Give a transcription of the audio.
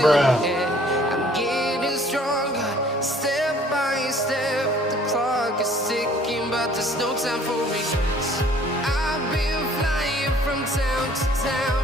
still Bruh. ahead. I'm getting stronger, step by step. The clock is ticking, but there's no time for regrets. I've been flying from town to town.